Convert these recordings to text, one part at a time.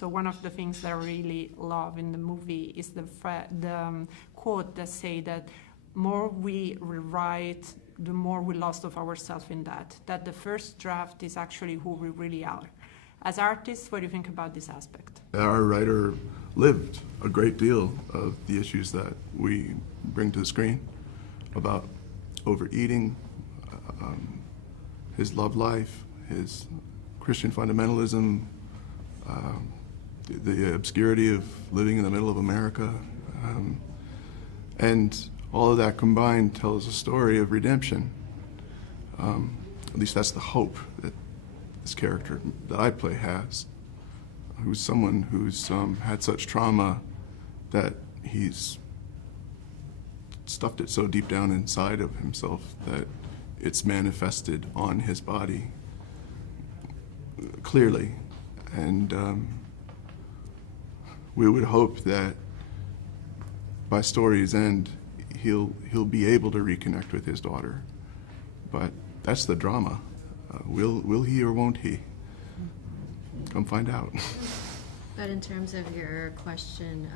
So one of the things that I really love in the movie is the quote that say that more we rewrite, the more we lost of ourselves in that the first draft is actually who we really are. As artists, what do you think about this aspect? Our writer lived a great deal of the issues that we bring to the screen about overeating, his love life, his Christian fundamentalism, the obscurity of living in the middle of America. And all of that combined tells a story of redemption. At least that's the hope that this character that I play has, who's someone who's had such trauma that he's stuffed it so deep down inside of himself that it's manifested on his body clearly. And we would hope that by story's end, he'll be able to reconnect with his daughter. But that's the drama. Will he or won't he? Come find out. But in terms of your question,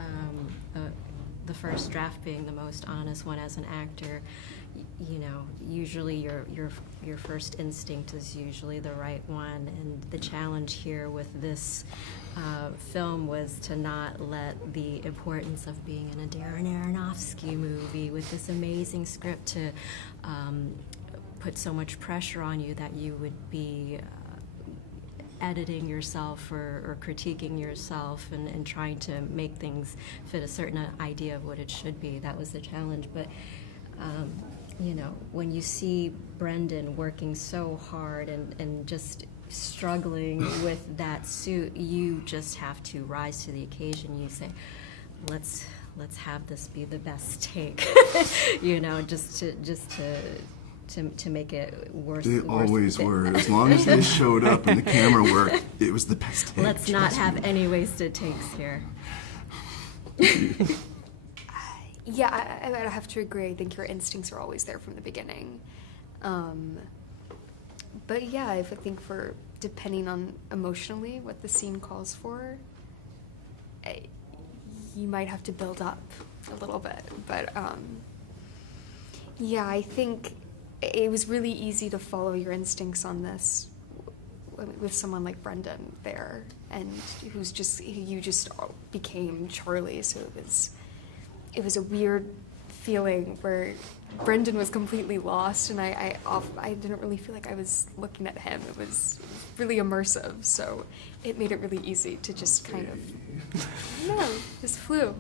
the first draft being the most honest one as an actor, you know, usually your first instinct is usually the right one, and the challenge here with this film was to not let the importance of being in a Darren Aronofsky movie with this amazing script to put so much pressure on you that you would be editing yourself or critiquing yourself and trying to make things fit a certain idea of what it should be. That was the challenge. But you know, when you see Brendan working so hard and just struggling with that suit, you just have to rise to the occasion. You say, let's have this be the best take, you know, just to make it worse. They always were. As long as they showed up and the camera worked, it was the best take. Let's not have any wasted takes here. Yeah, I have to agree. I think your instincts are always there from the beginning. But yeah, I think for depending on emotionally what the scene calls for, you might have to build up a little bit. But yeah, I think it was really easy to follow your instincts on this with someone like Brendan there, and you just became Charlie. So it was a weird feeling where Brendan was completely lost, and I didn't really feel like I was looking at him. It was really immersive, so it made it really easy to just kind of, just flew.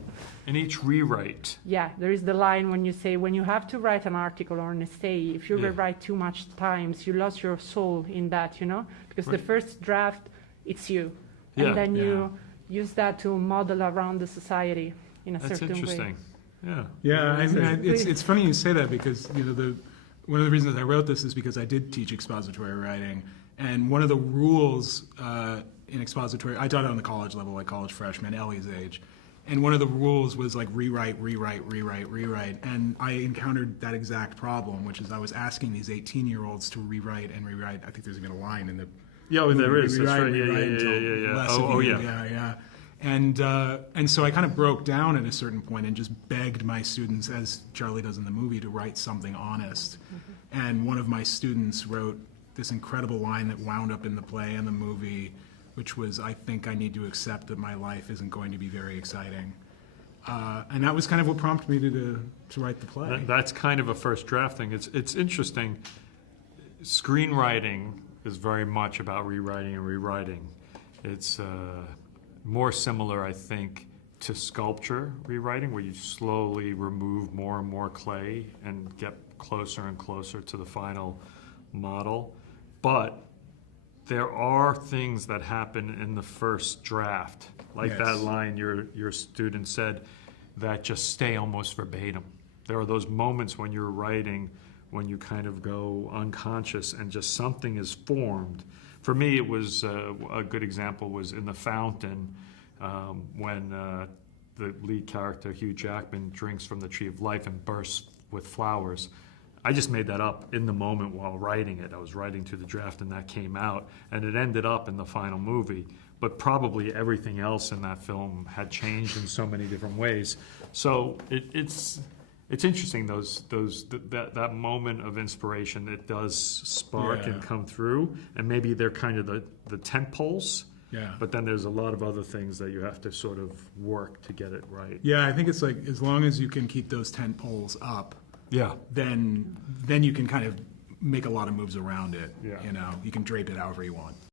In each rewrite. Yeah, there is the line when you say, when you have to write an article or an essay, if you rewrite too much times, you lost your soul in that, you know? Because the first draft, it's you. And then you use that to model around the society in a certain way. That's interesting. Yeah. Yeah, I mean, it's funny you say that because, you know, one of the reasons I wrote this is because I did teach expository writing. And one of the rules in expository, I taught it on the college level, like college freshman, Ellie's age. And one of the rules was like rewrite. And I encountered that exact problem, which is I was asking these 18-year-olds to rewrite and rewrite. I think there's even a line in the movie, there is. That's right. Yeah. And so I kind of broke down at a certain point and just begged my students, as Charlie does in the movie, to write something honest. Mm-hmm. And one of my students wrote this incredible line that wound up in the play and the movie, which was, I think I need to accept that my life isn't going to be very exciting. And that was kind of what prompted me to write the play. That's kind of a first draft thing. It's interesting. Screenwriting is very much about rewriting and rewriting. It's more similar, I think, to sculpture rewriting, where you slowly remove more and more clay and get closer and closer to the final model. But there are things that happen in the first draft, like that line your student said, that just stay almost verbatim. There are those moments when you're writing when you kind of go unconscious and just something is formed. For me, it was a good example was in The Fountain when the lead character, Hugh Jackman, drinks from the Tree of Life and bursts with flowers. I just made that up in the moment while writing it. I was writing to the draft and that came out, and it ended up in the final movie. But probably everything else in that film had changed in so many different ways. So it's interesting, that moment of inspiration. It does spark and come through, and maybe they're kind of the tent poles. Yeah. But then there's a lot of other things that you have to sort of work to get it right. Yeah, I think it's like as long as you can keep those tent poles up, Yeah. then you can kind of make a lot of moves around it. Yeah. You know, you can drape it however you want.